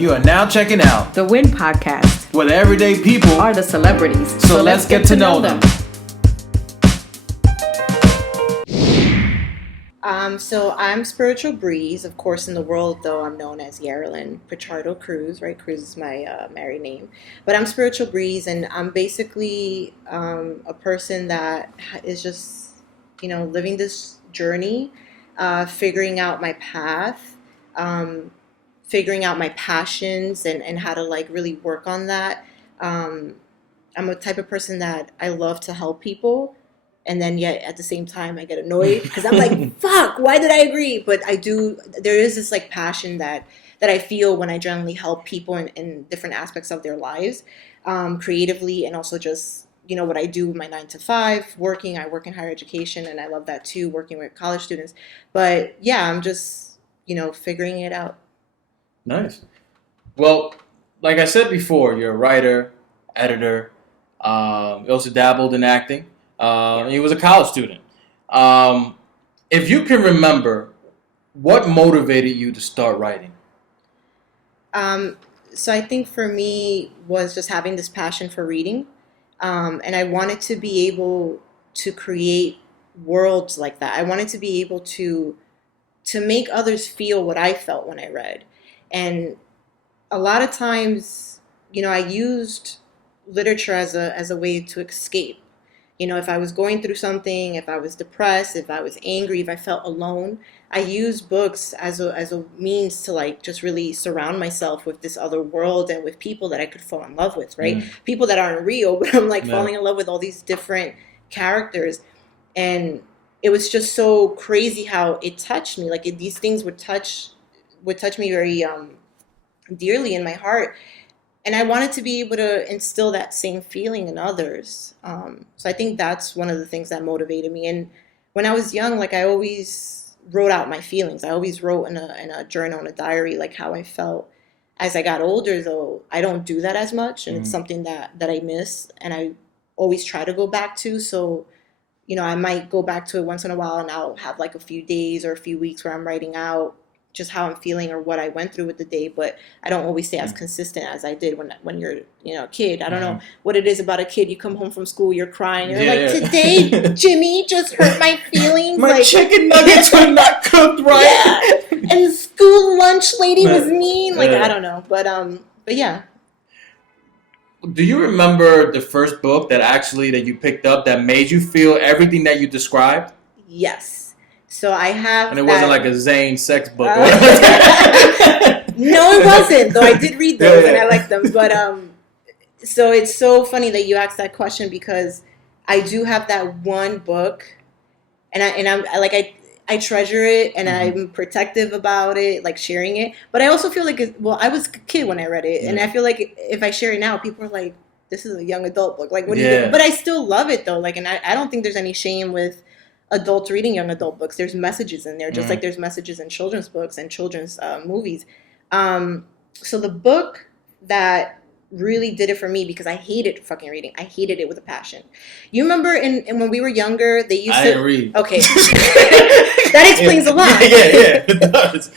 You are now checking out the Win Podcast, where the everyday people are the celebrities. So let's get to know them. So I'm Spiritual Breeze. Of course, in the world, though, I'm known as Yaralyn Cruz, right? Cruz is my married name. But I'm Spiritual Breeze, and I'm basically a person that is just, living this journey, figuring out my path, figuring out my passions and how to, really work on that. I'm a type of person that I love to help people. And then yet at the same time, I get annoyed because I'm like, fuck, why did I agree? But there is this passion that I feel when I generally help people in different aspects of their lives, creatively, and also just, what I do with my 9 to 5 working. I work in higher education, and I love that too, working with college students. But yeah, I'm just, figuring it out. Nice. Well, like I said before, you're a writer, editor, you also dabbled in acting. He was a college student. If you can remember, what motivated you to start writing? So I think for me was just having this passion for reading. And I wanted to be able to create worlds like that. I wanted to be able to make others feel what I felt when I read. And a lot of times, I used literature as a way to escape. If I was going through something, if I was depressed, if I was angry, if I felt alone, I used books as a means to just really surround myself with this other world and with people that I could fall in love with, right? People that aren't real, but I'm falling in love with all these different characters. And it was just so crazy how it touched me. These things would touch me very dearly in my heart. And I wanted to be able to instill that same feeling in others. So I think that's one of the things that motivated me. And when I was young, I always wrote out my feelings. I always wrote in a journal, in a diary, how I felt. As I got older, though, I don't do that as much. And it's something that I miss and I always try to go back to. So, I might go back to it once in a while and I'll have a few days or a few weeks where I'm writing out just how I'm feeling or what I went through with the day, but I don't always stay as consistent as I did when you're a kid. I don't know what it is about a kid. You come home from school, you're crying, you're today Jimmy just hurt my feelings. My chicken nuggets were not cooked right. Yeah. And the school lunch lady was mean. I don't know, but yeah. Do you remember the first book that you picked up that made you feel everything that you described? Yes. So I have. And it wasn't like a Zane sex book. No, it wasn't. Though I did read those and I liked them. But so it's so funny that you asked that question because I do have that one book, and I treasure it and I'm protective about it, sharing it. But I also feel I was a kid when I read it, and I feel like if I share it now, people are like, "This is a young adult book." What do you do? But I still love it though. And I don't think there's any shame with adults reading young adult books. There's messages in there, just like there's messages in children's books and children's movies. So the book that really did it for me, because I hated fucking reading. I hated it with a passion. You remember when we were younger, they used to... I didn't read. Okay. That explains a lot. Yeah, it does.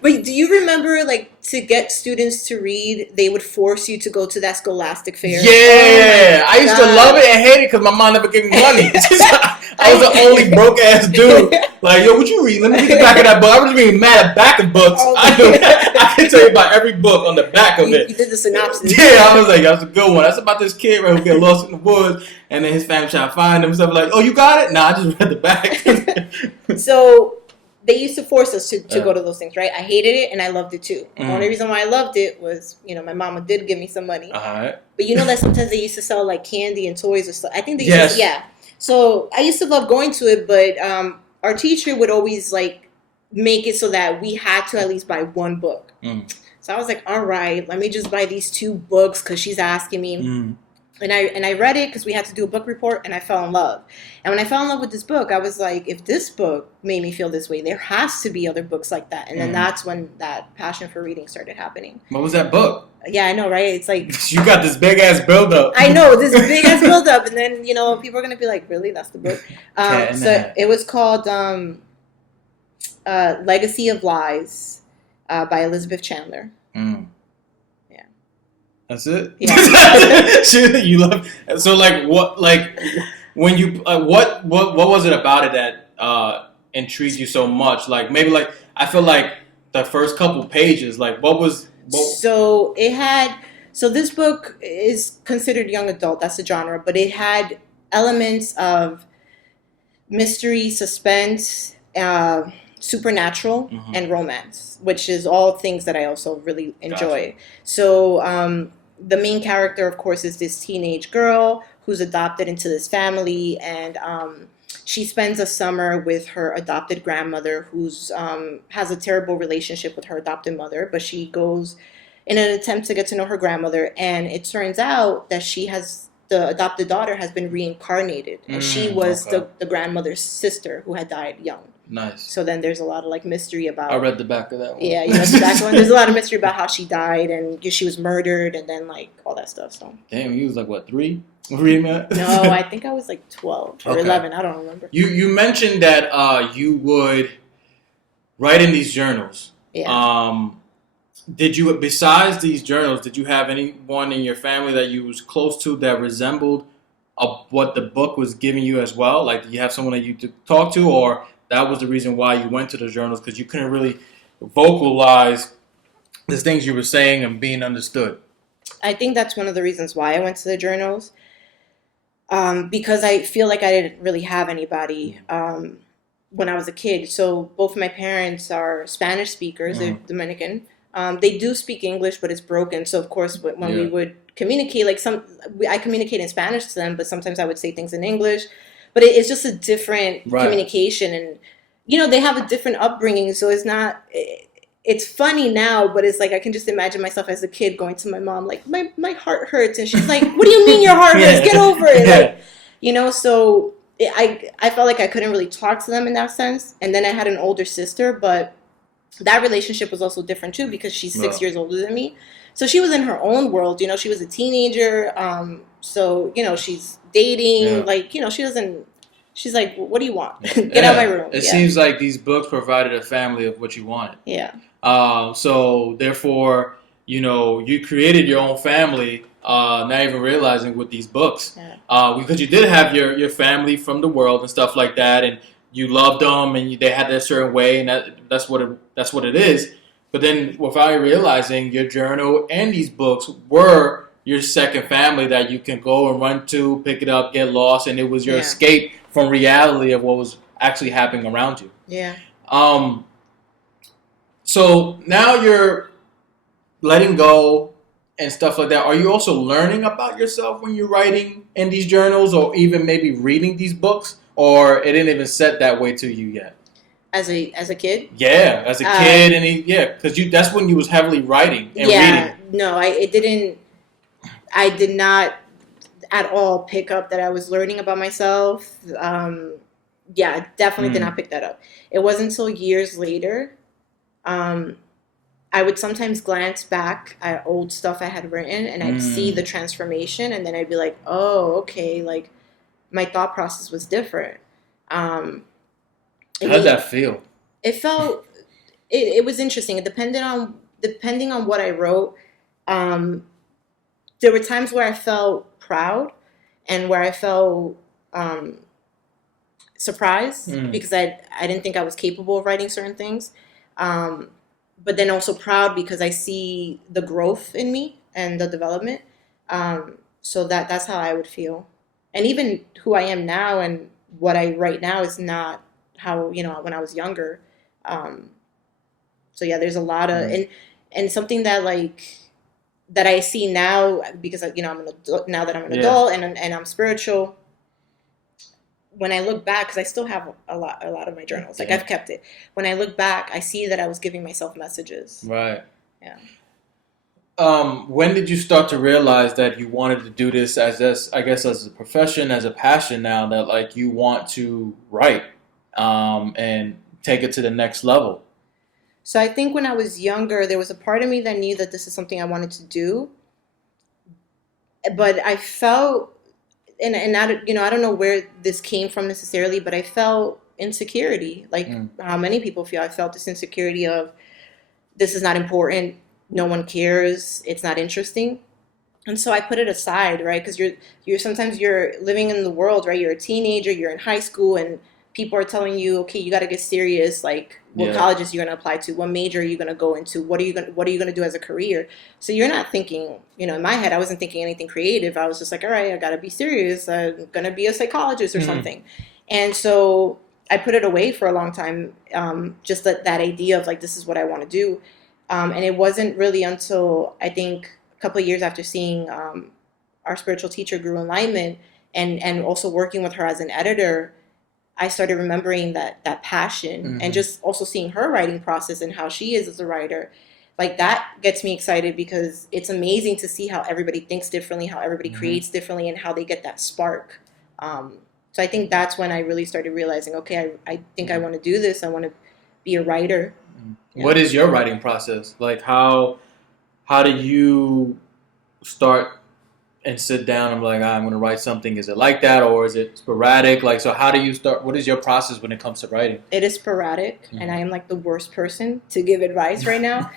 But do you remember, to get students to read, they would force you to go to that Scholastic Fair? Yeah. I used to love it and hate it because my mom never gave me money. I was the only broke ass dude. Yo, would you read? Let me read the back of that book. I was being mad at back of books. I can tell you about every book on the back of it. You did the synopsis. Yeah, I was like, that's a good one. That's about this kid who get lost in the woods, and then his family trying to find him. So I'm oh, you got it? Nah, I just read the back. So they used to force us to go to those things, right? I hated it and I loved it too. The only reason why I loved it was, my mama did give me some money. But that sometimes they used to sell candy and toys or stuff. I think they used to, So I used to love going to it, but our teacher would always make it so that we had to at least buy one book. So I was like, all right, let me just buy these 2 books because she's asking me. And I read it because we had to do a book report, and I fell in love. And when I fell in love with this book, I was like, if this book made me feel this way, there has to be other books like that. And then that's when that passion for reading started happening. What was that book? Yeah, I know, right? It's you got this big ass buildup. I know, this big ass buildup, and then people are gonna be like, really? That's the book? So it was called Legacy of Lies by Elizabeth Chandler. That's it. Yeah. You love. So like what? Like when you what was it about it that intrigued you so much? Like maybe like I feel like the first couple pages. Like what was what? So it had. So this book is considered young adult. That's the genre, but it had elements of mystery, suspense, supernatural, Mhm. and romance, which is all things that I also really enjoy. Gotcha. So the main character, of course, is this teenage girl who's adopted into this family, and she spends a summer with her adopted grandmother, who's has a terrible relationship with her adopted mother, but she goes in an attempt to get to know her grandmother, and it turns out that the adopted daughter has been reincarnated, and she was Okay. the grandmother's sister who had died young. Nice. So then there's a lot of like mystery about. I read the back of that one. Yeah, you know the back one. There's a lot of mystery about how she died and she was murdered and then like all that stuff. So Damn, you was like what 3 reading that? no, I think I was like 12 or Okay. 11. I don't remember. You mentioned that you would write in these journals. Yeah. Did you, besides these journals, did you have anyone in your family that you was close to that resembled what the book was giving you as well? Like, do you have someone that you could talk to, or that was the reason why you went to the journals because you couldn't really vocalize the things you were saying and being understood? I think that's one of the reasons why I went to the journals. Because I feel like I didn't really have anybody when I was a kid. So both my parents are Spanish speakers, they're Dominican. They do speak English, but it's broken. So of course, when we would communicate, like I communicate in Spanish to them, but sometimes I would say things in English. But it's just a different communication, and you know they have a different upbringing. So it's not. It's funny now, but it's like I can just imagine myself as a kid going to my mom like my heart hurts, and she's like, "What do you mean your heart hurts? Get over it!" Like, you know. So I felt like I couldn't really talk to them in that sense. And then I had an older sister, but that relationship was also different too because she's 6 years older than me. So she was in her own world. You know, she was a teenager. So you know, she's dating. Like you know, she doesn't. She's like, "What do you want? Get out of my room." It seems like these books provided a family of what you wanted. Yeah. So therefore, you know, you created your own family, not even realizing with these books, because you did have your family from the world and stuff like that, and you loved them, and they had that certain way, and that's what it is. But then, without you realizing, your journal and these books were your second family that you can go and run to, pick it up, get lost, and it was your escape from reality of what was actually happening around you. Yeah. So now you're letting go and stuff like that. Are you also learning about yourself when you're writing in these journals, or even maybe reading these books, or it didn't even set that way to you yet? As a kid? Yeah, as a kid, and because that's when you was heavily writing and reading. No, it didn't. I did not at all pick up that I was learning about myself. I definitely did not pick that up. It wasn't until years later. I would sometimes glance back at old stuff I had written, and I'd see the transformation, and then I'd be like, "Oh, okay." Like my thought process was different. How did that feel? It felt. It was interesting. It depending on what I wrote. There were times where I felt proud, and where I felt surprised because I didn't think I was capable of writing certain things. But then also proud because I see the growth in me and the development. So that's how I would feel. And even who I am now and what I write now is not how, when I was younger. So yeah, there's a lot of, and something that that I see now because, I'm an adult, now that I'm an adult and I'm spiritual. When I look back, because I still have a lot of my journals, like I've kept it. When I look back, I see that I was giving myself messages. Right. Yeah. When did you start to realize that you wanted to do this as a profession, as a passion now, that you want to write and take it to the next level? So I think when I was younger, there was a part of me that knew that this is something I wanted to do. But I felt, and I don't know where this came from necessarily, but I felt insecurity, like how many people feel. I felt this insecurity of, this is not important, no one cares, it's not interesting. And so I put it aside, right? Because you're sometimes you're living in the world, right? You're a teenager, you're in high school, and people are telling you, okay, you got to get serious. Like, what Yeah. colleges you're going to apply to? What major are you going to go into? What are you going to do as a career? So you're not thinking, in my head, I wasn't thinking anything creative. I was just like, all right, I got to be serious. I'm going to be a psychologist or something. And so I put it away for a long time. Just that idea of like, this is what I want to do. And it wasn't really until I think a couple of years after seeing our spiritual teacher, Guru Enlightenment, and also working with her as an editor, I started remembering that passion and just also seeing her writing process and how she is as a writer. Like that gets me excited because it's amazing to see how everybody thinks differently, how everybody creates differently, and how they get that spark. So I think that's when I really started realizing, okay, I think I want to do this. I want to be a writer. Yeah. What is your writing process? Like how do you start and sit down and be like, I'm going to write something? Is it like that, or is it sporadic? Like, so how do you start? What is your process when it comes to writing? It is sporadic, and I am like the worst person to give advice right now.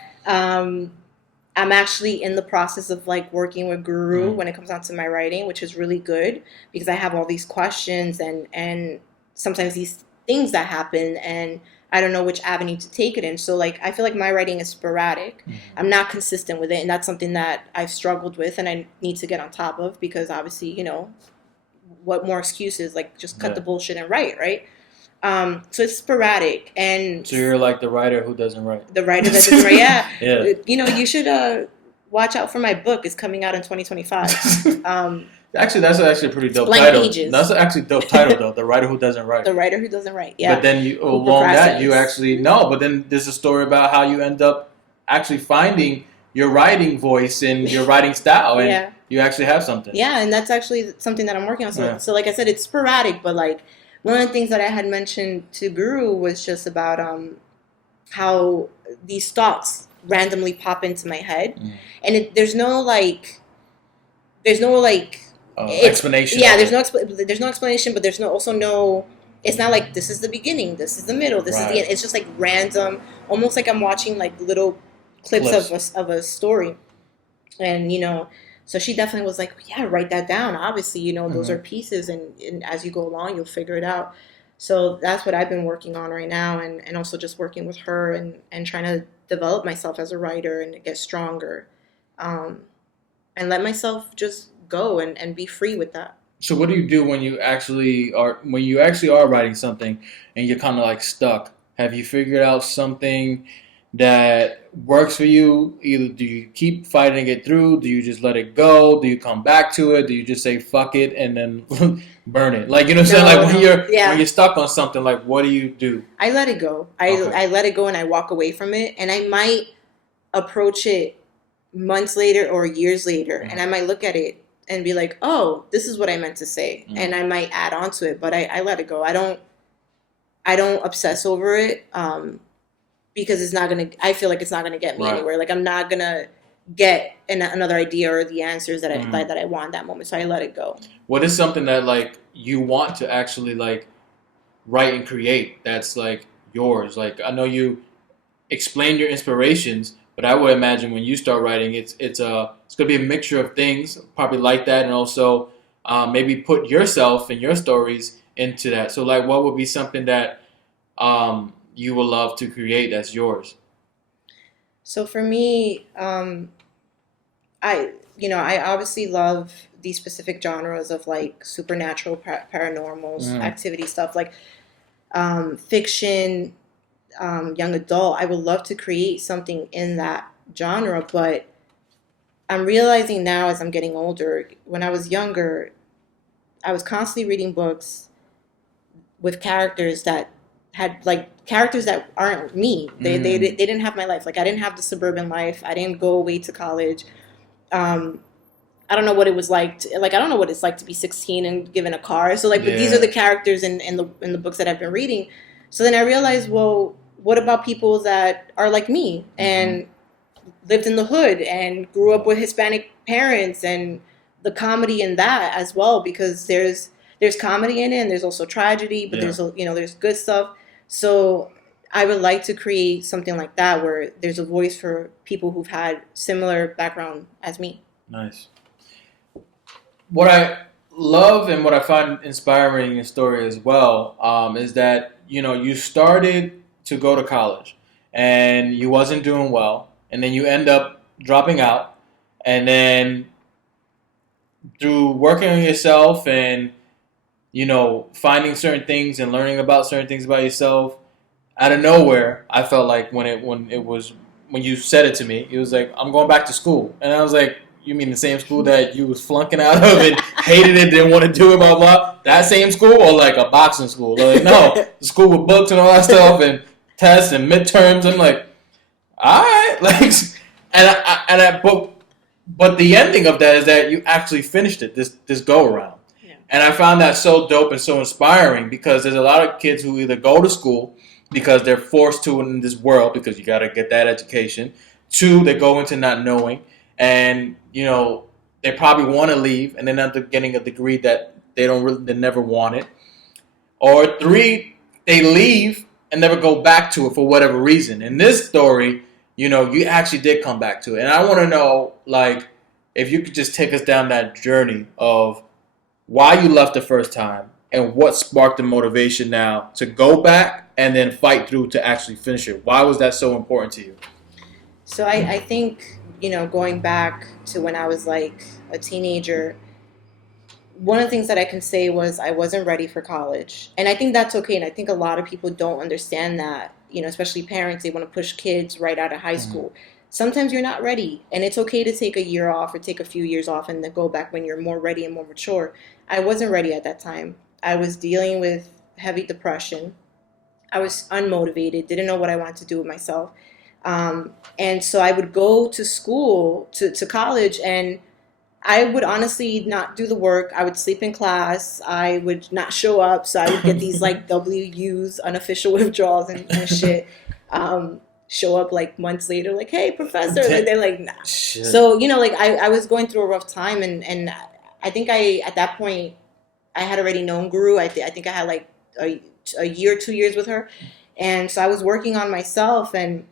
I'm actually in the process of like working with Guru when it comes down to my writing, which is really good because I have all these questions and sometimes these things that happen and I don't know which avenue to take it in. So like I feel like my writing is sporadic. I'm not consistent with it, and that's something that I've struggled with and I need to get on top of because obviously, what more excuses? Like just cut the bullshit and write, right? So it's sporadic, and so you're like the writer who doesn't write. The writer that doesn't write, yeah. Yeah. You should watch out for my book. It's coming out in 2025. Actually, that's actually a pretty dope blank title. pages. That's actually a dope title, though. The writer who doesn't write. The writer who doesn't write, yeah. But then along that, you actually but then there's a story about how you end up actually finding your writing voice and your writing style, and you actually have something. Yeah, and that's actually something that I'm working on. So like I said, it's sporadic, but like one of the things that I had mentioned to Guru was just about how these thoughts randomly pop into my head, and there's no explanation. Yeah, there's no explanation, but there's also no. It's not like this is the beginning, this is the middle, this is the end. It's just like random, almost like I'm watching like little clips. of a story, and So she definitely was like, yeah, write that down. Obviously, those are pieces, and as you go along, you'll figure it out. So that's what I've been working on right now, and also just working with her and trying to develop myself as a writer and get stronger, and let myself just go and be free with that. So what do you do when you actually are writing something and you're kind of like stuck? Have you figured out something that works for you? Either do you keep fighting it through? Do you just let it go? Do you come back to it? Do you just say fuck it and then burn it? Like, what I'm saying? Like when you're stuck on something, like what do you do? I let it go. I let it go and I walk away from it, and I might approach it months later or years later, and I might look at it and be like, oh, this is what I meant to say, and I might add on to it, but I let it go. I don't obsess over it. Because I feel like it's not gonna get me anywhere. Like I'm not gonna get another idea or the answers that I want in that moment. So I let it go. What is something that like you want to actually like write and create that's like yours? Like I know you explain your inspirations, but I would imagine when you start writing, it's gonna be a mixture of things, probably like that, and also maybe put yourself and your stories into that. So like, what would be something that you would love to create that's yours? So for me, I obviously love these specific genres of like supernatural, paranormals, activity stuff, like fiction, young adult. I would love to create something in that genre, but I'm realizing now as I'm getting older, when I was younger, I was constantly reading books with characters that aren't me. They didn't have my life. Like I didn't have the suburban life. I didn't go away to college. I don't know what it was like. I don't know what it's like to be 16 and given a car. So but these are the characters in the books that I've been reading. So then I realized, well, what about people that are like me and lived in the hood and grew up with Hispanic parents, and the comedy in that as well, because there's comedy in it and there's also tragedy, but there's good stuff. So I would like to create something like that where there's a voice for people who've had similar background as me. Nice. what I love and what I find inspiring in your story as well is that you started to go to college and you wasn't doing well, and then you end up dropping out, and then through working on yourself and finding certain things and learning about certain things about yourself, out of nowhere, I felt like when you said it to me, it was like, I'm going back to school, and I was like, you mean the same school that you was flunking out of and hated it, didn't want to do it, blah blah? That same school, or like a boxing school? They're like, no, the school with books and all that stuff and tests and midterms. I'm like, all right, like, but the ending of that is that you actually finished it this go around. Yeah. And I found that so dope and so inspiring, because there's a lot of kids who either go to school because they're forced to in this world, because you got to get that education. Two, they go into not knowing, and they probably want to leave and then end up getting a degree that they never wanted. Or three, they leave and never go back to it for whatever reason. In this story, you actually did come back to it, and I want to know, like, if you could just take us down that journey of why you left the first time and what sparked the motivation now to go back and then fight through to actually finish it. Why was that so important to you? So I think, going back to when I was like a teenager, one of the things that I can say was I wasn't ready for college. And I think that's okay. And I think a lot of people don't understand that, especially parents, they want to push kids right out of high school. Sometimes you're not ready, and it's okay to take a year off or take a few years off and then go back when you're more ready and more mature. I wasn't ready at that time. I was dealing with heavy depression. I was unmotivated, didn't know what I wanted to do with myself. And so I would go to school, to college, and I would honestly not do the work. I would sleep in class. I would not show up. So I would get these like WUs, unofficial withdrawals and shit. Show up like months later, like, hey, professor. Like, they're like, nah. Shit. So, like I was going through a rough time. And I think at that point, I had already known Guru. I think I had like a year, 2 years with her. And so I was working on myself, and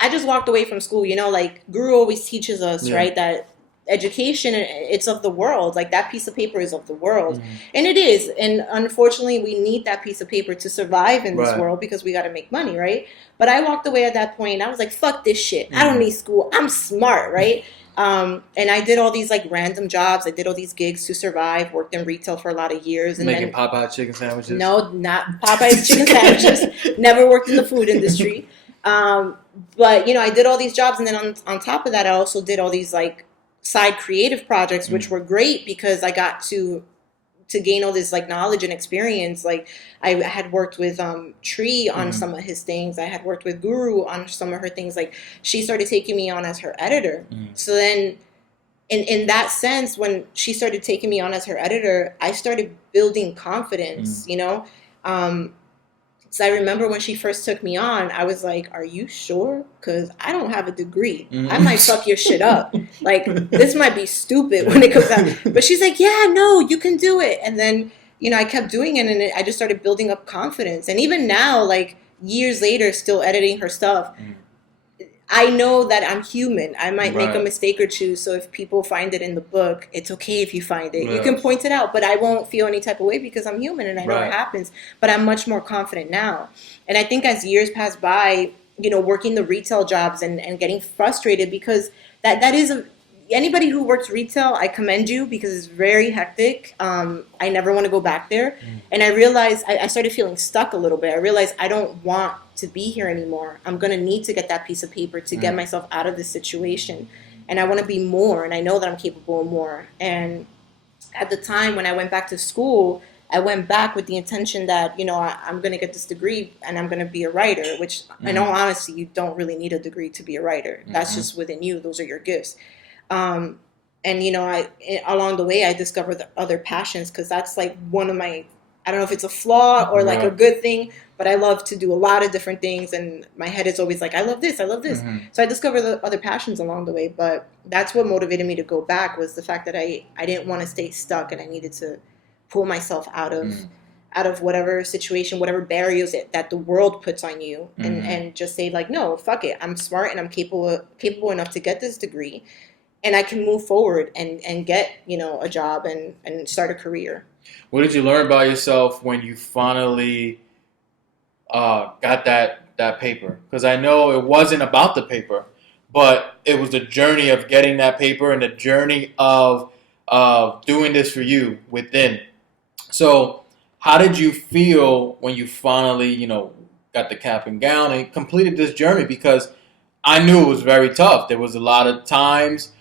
I just walked away from school. Like Guru always teaches us, right, that education, it's of the world. Like that piece of paper is of the world. And it is. And unfortunately, we need that piece of paper to survive in this world, because we got to make money, right? But I walked away at that point. I was like, fuck this shit. I don't need school. I'm smart, right? And I did all these like random jobs. I did all these gigs to survive, worked in retail for a lot of years. And Making Popeye chicken sandwiches? No, not Popeye's chicken sandwiches. Never worked in the food industry. But, I did all these jobs. And then on top of that, I also did all these like side creative projects, which were great because I got to gain all this like knowledge and experience. Like I had worked with Tree on some of his things. I had worked with Guru on some of her things. Like she started taking me on as her editor. So then in that sense, when she started taking me on as her editor, I started building confidence, So I remember when she first took me on, I was like, are you sure? Because I don't have a degree. I might fuck your shit up. Like, this might be stupid when it comes out. But she's like, yeah, no, you can do it. And then, I kept doing it, and I just started building up confidence. And even now, like, years later, still editing her stuff, I know that I'm human. I might make a mistake or two. So if people find it in the book, it's okay if you find it. You can point it out, but I won't feel any type of way because I'm human and I know it happens. But I'm much more confident now. And I think as years pass by, working the retail jobs and getting frustrated, because that is anybody who works retail, I commend you, because it's very hectic. I never want to go back there. And I realized I started feeling stuck a little bit. I realized I don't want to be here anymore. I'm going to need to get that piece of paper to get myself out of this situation. And I want to be more, and I know that I'm capable of more. And at the time when I went back to school, I went back with the intention that, I'm going to get this degree and I'm going to be a writer, which in all honesty, you don't really need a degree to be a writer. That's just within you. Those are your gifts. And, along the way, I discovered the other passions, because that's like one of my, I don't know if it's a flaw or like a good thing, but I love to do a lot of different things. And my head is always like, I love this. I love this. So I discovered the other passions along the way. But that's what motivated me to go back, was the fact that I didn't want to stay stuck, and I needed to pull myself out of whatever situation, whatever barriers that the world puts on you, and just say like, no, fuck it. I'm smart and I'm capable enough to get this degree. I can move forward and get, a job and start a career. What did you learn about yourself when you finally got that paper? Because I know it wasn't about the paper, but it was the journey of getting that paper and the journey of doing this for you within. So, how did you feel when you finally, got the cap and gown and completed this journey? Because I knew it was very tough. There was a lot of times,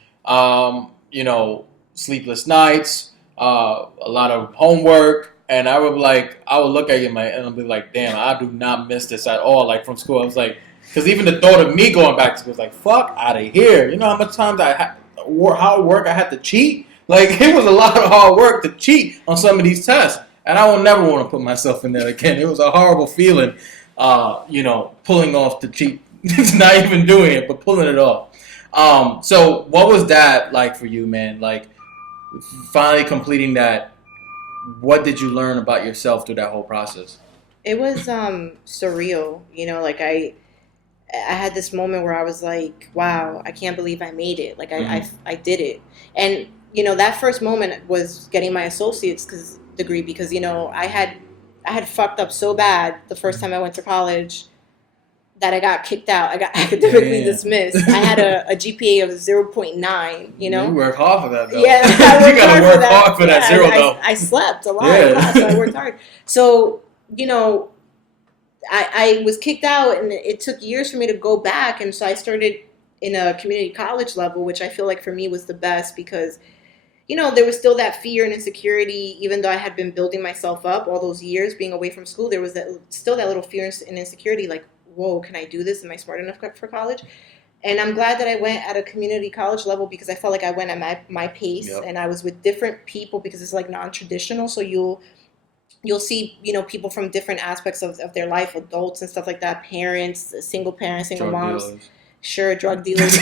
sleepless nights, a lot of homework, and I would look at you and I'd be like, damn, I do not miss this at all. Like from school, I was like, because even the thought of me going back to school was like, fuck out of here. You know how much times hard work I had to cheat? Like it was a lot of hard work to cheat on some of these tests, and I will never want to put myself in there again. It was a horrible feeling, pulling off the cheat. It's not even doing it, but pulling it off. So what was that like for you, man? Like finally completing that. What did you learn about yourself through that whole process? It was surreal, like I had this moment where I was like, wow, I can't believe I made it. Like I did it. And that first moment was getting my associate's degree because I had fucked up so bad the first time I went to college that I got kicked out. I got academically dismissed. I had a GPA of 0.9, You work hard for that, though. Yeah, you got to work hard for that zero, though. I slept a lot in class, so I worked hard. So, I was kicked out, and it took years for me to go back, and so I started in a community college level, which I feel like for me was the best because, there was still that fear and insecurity, even though I had been building myself up all those years being away from school, there was still that little fear and insecurity, like, whoa, can I do this? Am I smart enough for college? And I'm glad that I went at a community college level because I felt like I went at my pace. Yep. And I was with different people because it's like non-traditional. So you'll see, people from different aspects of their life, adults and stuff like that, parents, single parents, single drug moms. Dealers. Sure, drug dealers.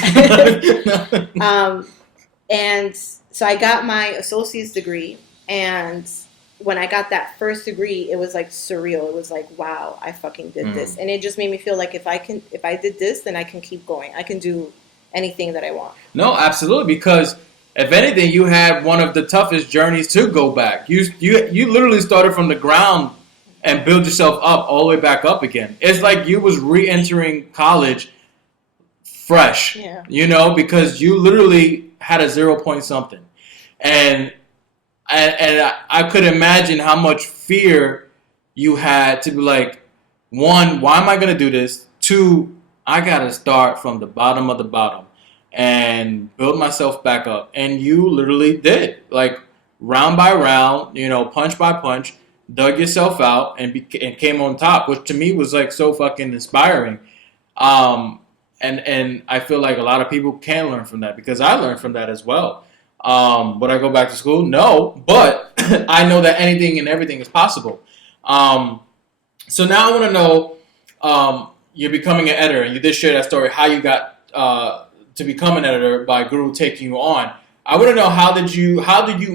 And so I got my associate's degree, and when I got that first degree, it was like surreal. It was like, wow, I fucking did this. And it just made me feel like if I did this, then I can keep going. I can do anything that I want. No, absolutely. Because if anything, you had one of the toughest journeys to go back. You literally started from the ground and build yourself up all the way back up again. It's like you was re-entering college fresh, because you literally had a 0 point something. And I could imagine how much fear you had to be like, one, why am I going to do this? Two, I got to start from the bottom of the bottom and build myself back up. And you literally did. Like, round by round, punch by punch, dug yourself out and came on top, which to me was like so fucking inspiring. And I feel like a lot of people can learn from that because I learned from that as well. Would I go back to school? No, but I know that anything and everything is possible. So now I want to know, you're becoming an editor, and you did share that story, how you got to become an editor by Guru taking you on. I want to know how did you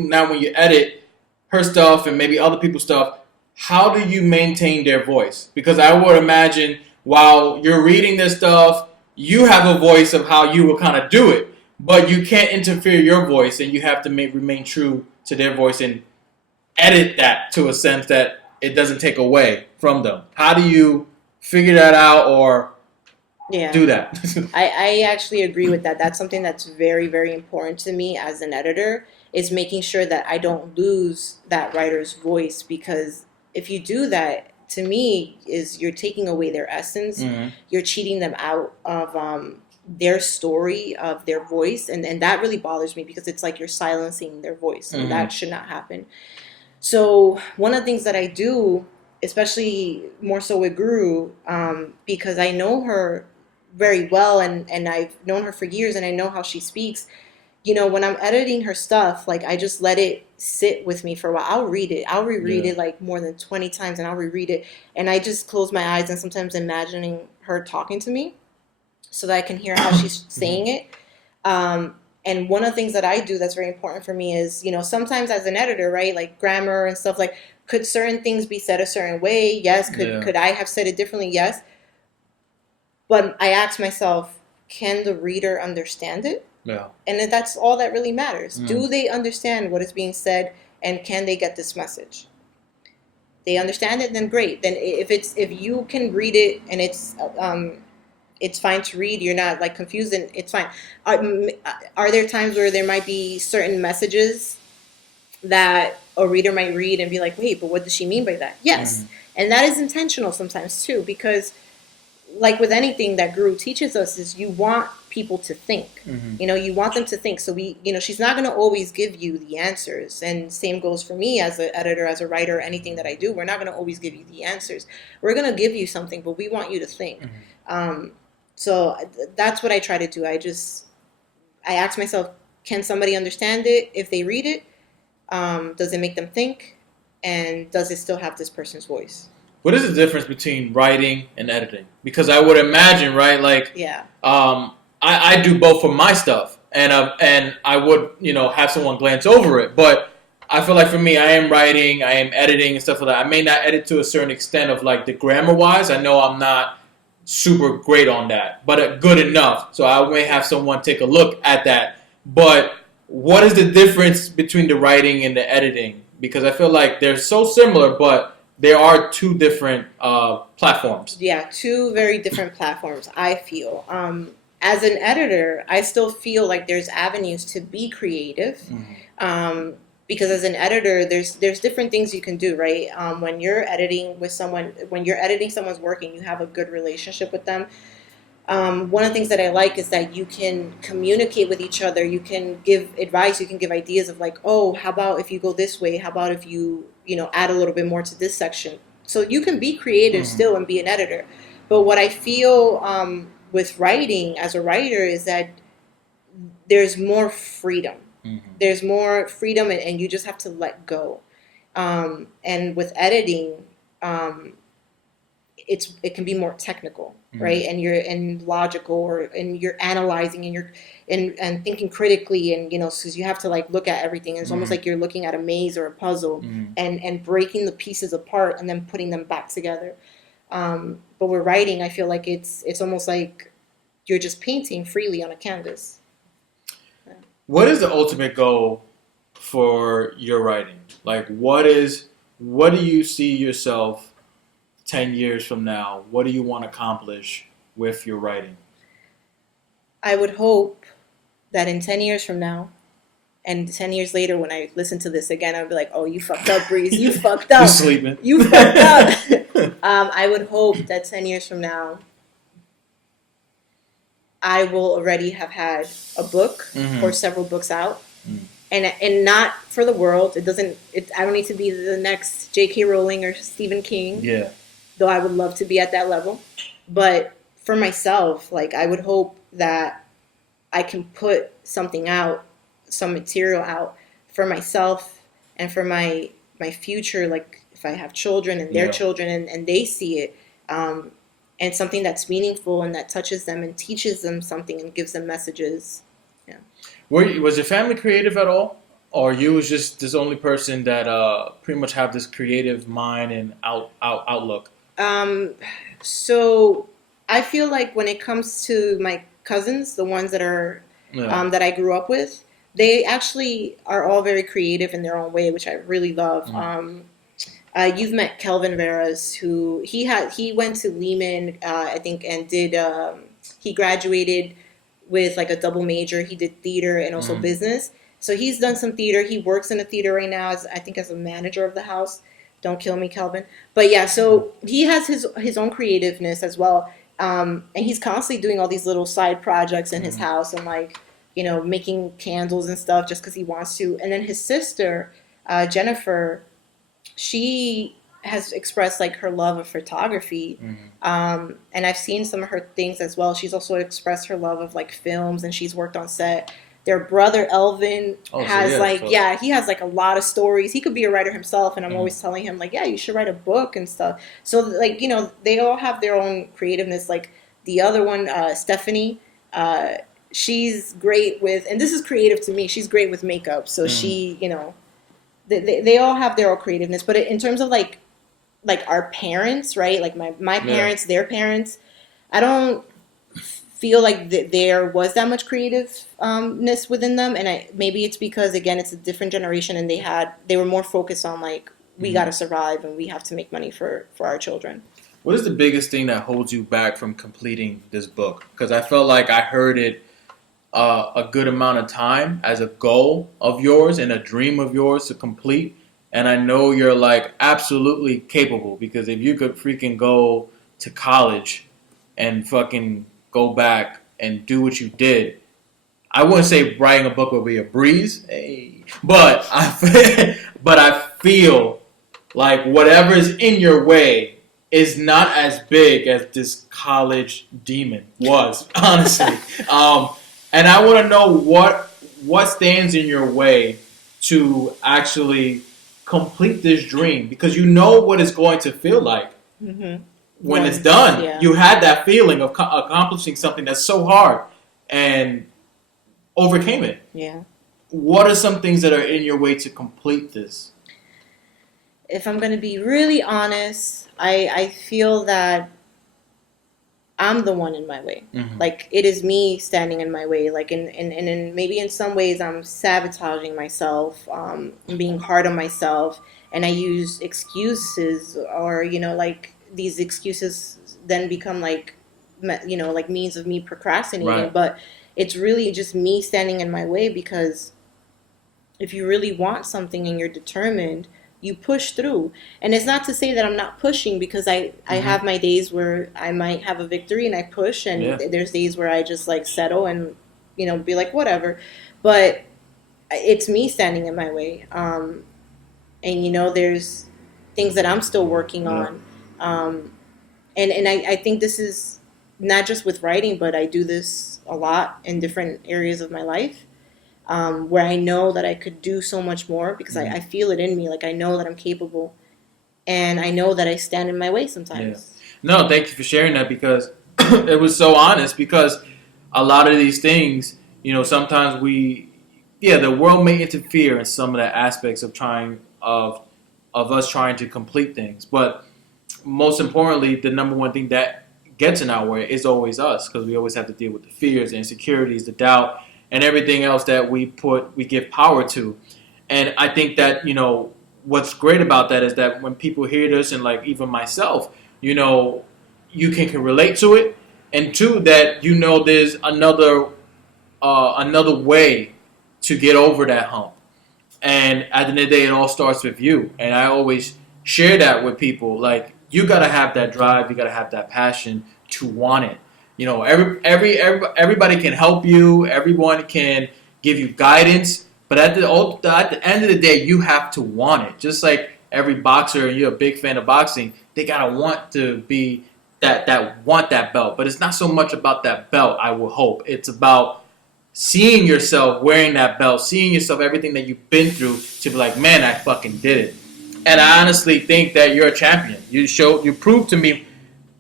now when you edit her stuff and maybe other people's stuff, how do you maintain their voice? Because I would imagine while you're reading this stuff, you have a voice of how you will kind of do it. But you can't interfere your voice, and you have to remain true to their voice and edit that to a sense that it doesn't take away from them. How do you figure that out or do that? I actually agree with that. That's something that's very, very important to me as an editor, is making sure that I don't lose that writer's voice, because if you do that, to me, you're taking away their essence. Mm-hmm. You're cheating them out of their story, of their voice, and that really bothers me because it's like you're silencing their voice, and that should not happen. So one of the things that I do, especially more so with Guru, because I know her very well, and I've known her for years, and I know how she speaks. When I'm editing her stuff, like, I just let it sit with me for a while. I'll read it. I'll reread it like more than 20 times, and I'll reread it, and I just close my eyes and sometimes imagining her talking to me, so that I can hear how she's saying it. And one of the things that I do that's very important for me is, sometimes as an editor, right, like grammar and stuff, like, could certain things be said a certain way? Yes. Could I have said it differently? Yes. But I ask myself, can the reader understand it? Yeah. And that's all that really matters. Mm. Do they understand what is being said, and can they get this message? They understand it, then great. Then if you can read it and it's fine to read, you're not like confused, and it's fine. Are there times where there might be certain messages that a reader might read and be like, wait, but what does she mean by that? Yes. And that is intentional sometimes too, because like with anything that Guru teaches us is you want people to think. You want them to think. So she's not going to always give you the answers. And same goes for me as an editor, as a writer, anything that I do. We're not going to always give you the answers. We're going to give you something, but we want you to think. So that's what I try to do. I ask myself, can somebody understand it if they read it? Does it make them think? And does it still have this person's voice? What is the difference between writing and editing? Because I would imagine, right, like, yeah, I do both for my stuff, and I would, have someone glance over it, but I feel like for me, I am writing, I am editing and stuff like that. I may not edit to a certain extent of like the grammar-wise. I know I'm not super great on that, but good enough. So I may have someone take a look at that. But what is the difference between the writing and the editing? Because I feel like they're so similar, but there are two different platforms. Yeah, two very different platforms, I feel. As an editor, I still feel like there's avenues to be creative. Because as an editor, there's different things you can do, right? When you're editing with someone, when you're editing someone's work and you have a good relationship with them, one of the things that I like is that you can communicate with each other. You can give advice. You can give ideas of like, oh, how about if you go this way? How about if you add a little bit more to this section? So you can be creative still and be an editor. But what I feel with writing as a writer is that there's more freedom. There's more freedom, and you just have to let go. And with editing, it can be more technical, right? And logical, and you're analyzing, and you're and thinking critically, and because you have to like look at everything. It's almost like you're looking at a maze or a puzzle, and breaking the pieces apart and then putting them back together. But with writing, I feel like it's almost like you're just painting freely on a canvas. What is the ultimate goal for your writing? Like, what do you see yourself 10 years from now? What do you want to accomplish with your writing? I would hope that in 10 years from now, and 10 years later when I listen to this again, I'll be like, oh, you fucked up, Breeze. You fucked up. You're sleeping. You fucked up. I would hope that 10 years from now, I will already have had a book or several books out, and not for the world. I don't need to be the next J.K. Rowling or Stephen King. Yeah. Though I would love to be at that level, but for myself, like I would hope that I can put something out, some material out for myself and for my future. Like if I have children and their children, and they see it. And something that's meaningful and that touches them and teaches them something and gives them messages. Yeah. Was your family creative at all? Or you was just this only person that pretty much have this creative mind and outlook? So I feel like when it comes to my cousins, the ones that are that I grew up with, they actually are all very creative in their own way, which I really love. You've met Kelvin Veras, who he went to Lehman, I think, and did he graduated with like a double major. He did theater and also business. So he's done some theater. He works in a theater right now as a manager of the house. Don't kill me, Kelvin. But yeah, so he has his own creativeness as well. And he's constantly doing all these little side projects in his house and like, making candles and stuff just because he wants to. And then his sister, Jennifer, she has expressed like her love of photography. And I've seen some of her things as well. She's also expressed her love of like films, and she's worked on set. Their brother Elvin has he has like a lot of stories. He could be a writer himself, and I'm always telling him like, yeah, you should write a book and stuff. So like, they all have their own creativeness. Like the other one, Stephanie, she's great with, and this is creative to me, she's great with makeup. So she, they all have their own creativeness. But in terms of like our parents, right? Like my parents, their parents, I don't feel like there was that much creativeness within them, and maybe it's because again it's a different generation, and they were more focused on like we got to survive and we have to make money for our children. What is the biggest thing that holds you back from completing this book? Because I felt like I heard it a good amount of time as a goal of yours and a dream of yours to complete. And I know you're like absolutely capable, because if you could freaking go to college and fucking go back and do what you did, I wouldn't say writing a book would be a breeze, but I feel like whatever is in your way is not as big as this college demon was, honestly. And I want to know what stands in your way to actually complete this dream, because you know what it's going to feel like when it's done. Yeah. You had that feeling of accomplishing something that's so hard and overcame it. Yeah. What are some things that are in your way to complete this? If I'm going to be really honest, I feel that I'm the one in my way. Like, it is me standing in my way. Like, and maybe in some ways I'm sabotaging myself, being hard on myself, and I use excuses, or, like, these excuses then become like, like means of me procrastinating. Right. But it's really just me standing in my way, because if you really want something and you're determined, you push through. And it's not to say that I'm not pushing, because I have my days where I might have a victory and I push, and there's days where I just like settle and, be like, whatever. But it's me standing in my way. And, there's things that I'm still working on. And I think this is not just with writing, but I do this a lot in different areas of my life. Where I know that I could do so much more, because I feel it in me. Like, I know that I'm capable, and I know that I stand in my way sometimes. Yeah. No, thank you for sharing that, because it was so honest, because a lot of these things, sometimes the world may interfere in some of the aspects of us trying to complete things. But most importantly, the number one thing that gets in our way is always us, because we always have to deal with the fears, the insecurities, the doubt, and everything else that we give power to. And I think that, what's great about that is that when people hear this, and like even myself, you can relate to it. And two, that, there's another way to get over that hump. And at the end of the day, it all starts with you. And I always share that with people. Like, you got to have that drive. You got to have that passion to want it. Everybody can help you. Everyone can give you guidance. But at the end of the day, you have to want it. Just like every boxer, and you're a big fan of boxing, they gotta want to be that want that belt. But it's not so much about that belt, I will hope. It's about seeing yourself wearing that belt, seeing yourself, everything that you've been through, to be like, man, I fucking did it. And I honestly think that you're a champion. You proved to me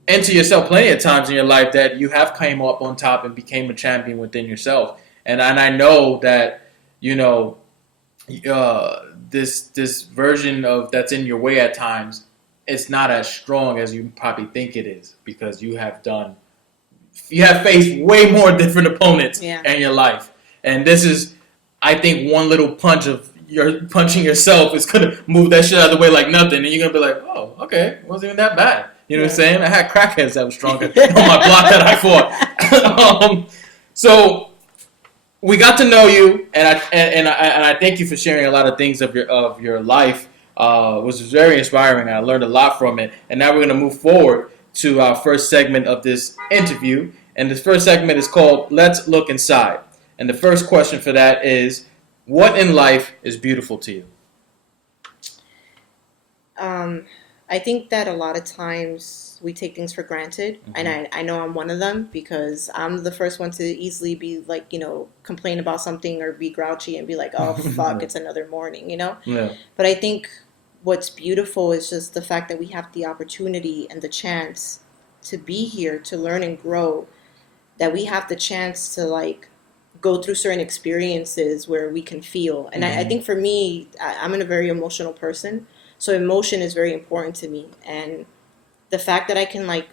and to yourself plenty of times in your life that you have came up on top and became a champion within yourself. And I know that, this version of that's in your way at times, it's not as strong as you probably think it is, because you have faced way more different opponents in your life. And this is, I think, one little punch of your punching yourself is going to move that shit out of the way like nothing. And you're going to be like, oh, okay, it wasn't even that bad. You know what I'm saying? I had crackheads that were stronger on my block that I fought. So we got to know you, and I thank you for sharing a lot of things of your life. It was very inspiring. I learned a lot from it. And now we're going to move forward to our first segment of this interview. And this first segment is called Let's Look Inside. And the first question for that is, what in life is beautiful to you? I think that a lot of times we take things for granted, and I know I'm one of them, because I'm the first one to easily be like, complain about something or be grouchy and be like, oh, fuck, it's another morning, Yeah. But I think what's beautiful is just the fact that we have the opportunity and the chance to be here, to learn and grow, that we have the chance to like go through certain experiences where we can feel. And I think for me, I'm a very emotional person. So emotion is very important to me. And the fact that I can like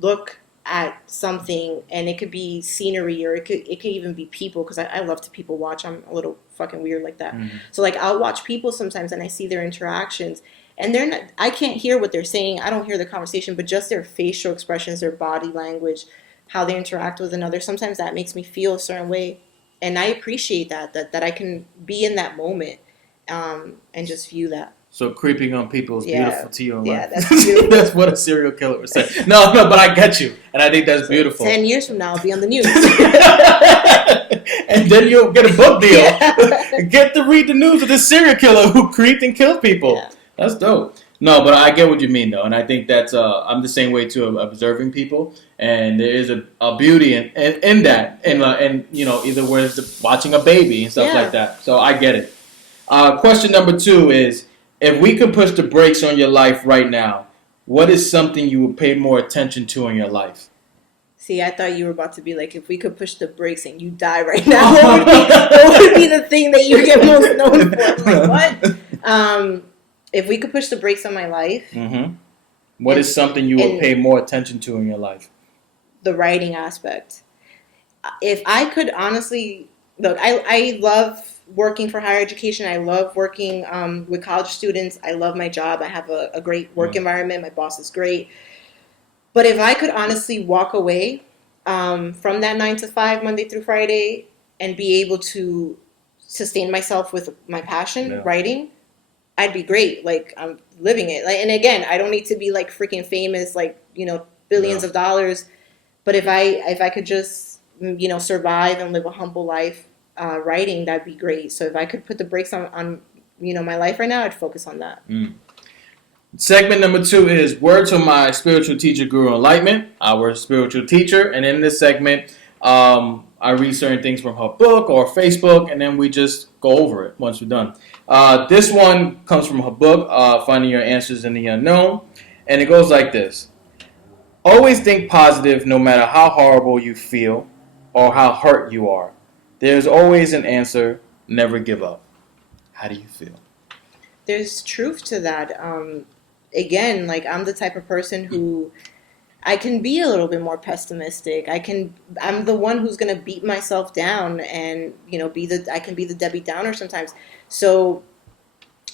look at something, and it could be scenery, or it could even be people, because I love to people watch. I'm a little fucking weird like that. So like I'll watch people sometimes, and I see their interactions, and they're not, I can't hear what they're saying. I don't hear the conversation, but just their facial expressions, their body language, how they interact with another. Sometimes that makes me feel a certain way, and I appreciate that I can be in that moment, and just view that. So creeping on people is beautiful to you in life. That's beautiful. That's what a serial killer would say. No, but I get you, and I think that's beautiful. 10 years from now, I'll be on the news. And then you'll get a book deal. Yeah. Get to read the news of this serial killer who creeped and killed people. Yeah. That's dope. No, but I get what you mean, though, and I think that's I'm the same way too, of observing people, and there is a beauty in that, and you know, either where it's watching a baby and stuff like that. So I get it. Question number 2 is, if we could push the brakes on your life right now, what is something you would pay more attention to in your life? See, I thought you were about to be like, if we could push the brakes and you die right now, what would be the thing that you get most known for? I'm like, what? If we could push the brakes on my life. Mm-hmm. What is something you would pay more attention to in your life? The writing aspect. If I could honestly, look, I love working for higher education. I love working with college students. I love my job. I have a great work environment. My boss is great. But if I could honestly walk away from that 9 to 5, Monday through Friday, and be able to sustain myself with my passion, writing, I'd be great. Like, I'm living it. Like, and again, I don't need to be like freaking famous, like, you know, billions of dollars. But if I could just, you know, survive and live a humble life, writing, that'd be great. So if I could put the brakes on you know, my life right now, I'd focus on that. Segment number 2 is words from my spiritual teacher, Guru Enlightenment, our spiritual teacher. And in this segment, I read certain things from her book or Facebook, and then we just go over it once we're done. This one comes from her book, Finding Your Answers in the Unknown. And it goes like this. Always think positive no matter how horrible you feel or how hurt you are. There's always an answer. Never give up. How do you feel? There's truth to that. Again, like, I'm the type of person who I can be a little bit more pessimistic. I'm the one who's gonna beat myself down, and you know, I can be the Debbie Downer sometimes. So,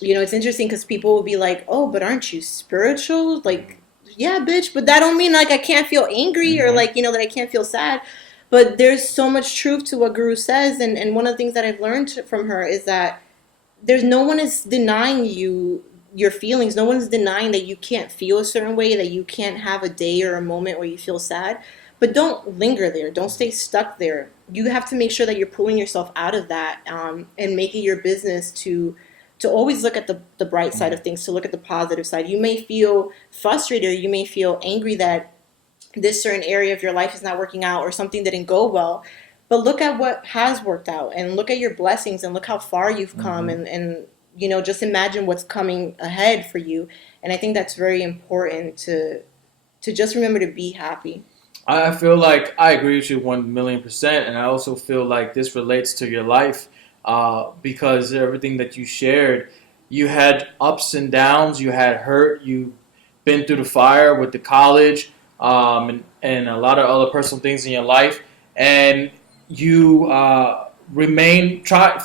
you know, it's interesting because people will be like, "Oh, but aren't you spiritual?" Like, yeah, bitch, but that don't mean like I can't feel angry or like, you know, that I can't feel sad. But there's so much truth to what Guru says, and one of the things that I've learned from her is that no one is denying you your feelings. No one's denying that you can't feel a certain way, that you can't have a day or a moment where you feel sad. But don't linger there. Don't stay stuck there. You have to make sure that you're pulling yourself out of that, and make it your business to always look at the bright side of things, to look at the positive side. You may feel frustrated, or you may feel angry that this certain area of your life is not working out, or something didn't go well. But look at what has worked out, and look at your blessings, and look how far you've come, and you know, just imagine what's coming ahead for you. And I think that's very important to just remember to be happy. I feel like I agree with you 1,000,000%, and I also feel like this relates to your life, because everything that you shared, you had ups and downs, you had hurt, you've been through the fire with the college, and a lot of other personal things in your life, and you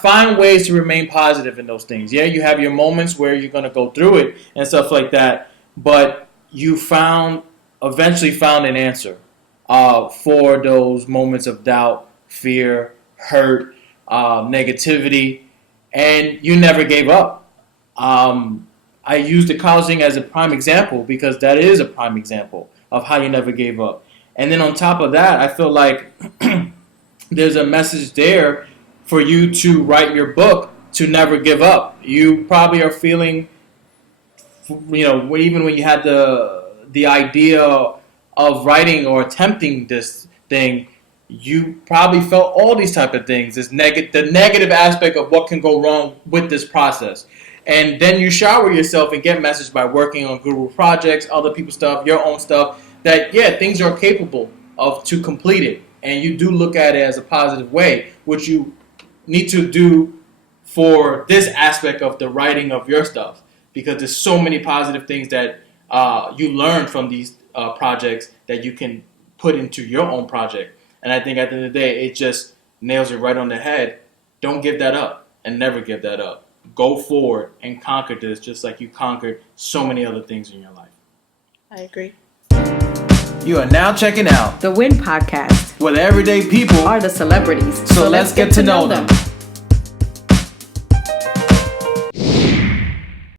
find ways to remain positive in those things. Yeah, you have your moments where you're gonna go through it and stuff like that, but you eventually found an answer for those moments of doubt, fear, hurt, negativity, and you never gave up. I use the college thing as a prime example because that is a prime example of how you never gave up. And then on top of that, I feel like there's a message there for you to write your book, to never give up. You probably are feeling, you know, even when you had the idea of writing or attempting this thing, you probably felt all these type of things, the negative aspect of what can go wrong with this process. And then you shower yourself and get messaged by working on Guru projects, other people's stuff, your own stuff, that, yeah, things are capable of to complete it. And you do look at it as a positive way, which you need to do for this aspect of the writing of your stuff. Because there's so many positive things that you learn from these projects that you can put into your own project. And I think at the end of the day, it just nails it right on the head. Don't give that up and never give that up. Go forward and conquer this just like you conquered so many other things in your life. I agree. You are now checking out The Win Podcast where the everyday people are the celebrities. so let's get to know them.